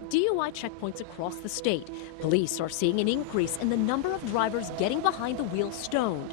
At DUI checkpoints across the state, police are seeing an increase in the number of drivers getting behind the wheel stoned.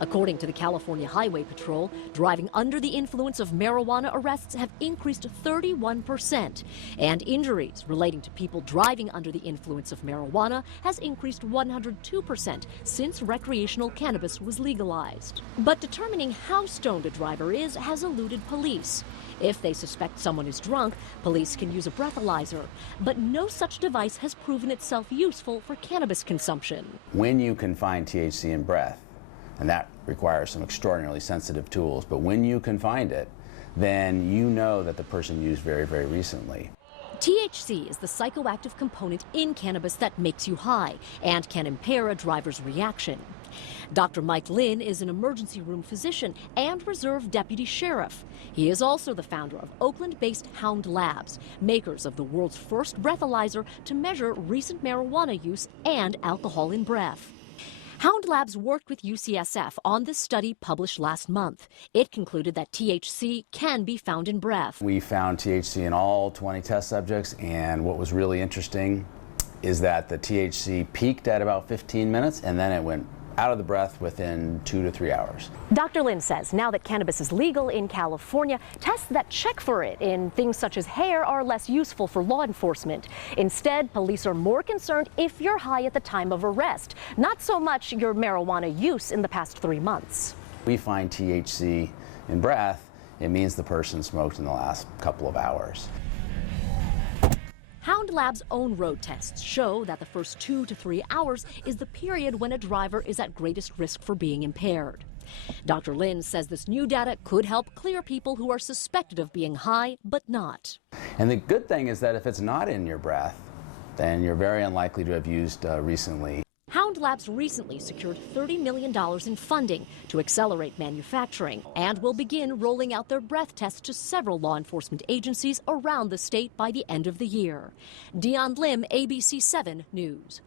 According to the California Highway Patrol, driving under the influence of marijuana arrests have increased 31%, and injuries relating to people driving under the influence of marijuana has increased 102% since recreational cannabis was legalized. But determining how stoned a driver is has eluded police. If they suspect someone is drunk, police can use a breathalyzer, but no such device has proven itself useful for cannabis consumption. When you can find THC in breath, and that requires some extraordinarily sensitive tools, but when you can find it, then you know that the person used very, very recently. THC is the psychoactive component in cannabis that makes you high and can impair a driver's reaction. Dr. Mike Lynn is an emergency room physician and reserve deputy sheriff. He is also the founder of Oakland-based Hound Labs, makers of the world's first breathalyzer to measure recent marijuana use and alcohol in breath. Hound Labs worked with UCSF on this study published last month. It concluded that THC can be found in breath. We found THC in all 20 test subjects, and what was really interesting is that the THC peaked at about 15 minutes, and then it went out of the breath within 2 to 3 hours. Dr. Lynn says now that cannabis is legal in California, tests that check for it in things such as hair are less useful for law enforcement. Instead, police are more concerned if you're high at the time of arrest, not so much your marijuana use in the past 3 months. We find THC in breath, it means the person smoked in the last couple of hours. Hound Lab's own road tests show that the first 2 to 3 hours is the period when a driver is at greatest risk for being impaired. Dr. Lynn says this new data could help clear people who are suspected of being high but not. And the good thing is that if it's not in your breath, then you're very unlikely to have used recently. Hound Labs recently secured $30 million in funding to accelerate manufacturing and will begin rolling out their breath tests to several law enforcement agencies around the state by the end of the year. Dion Lim, ABC 7 News.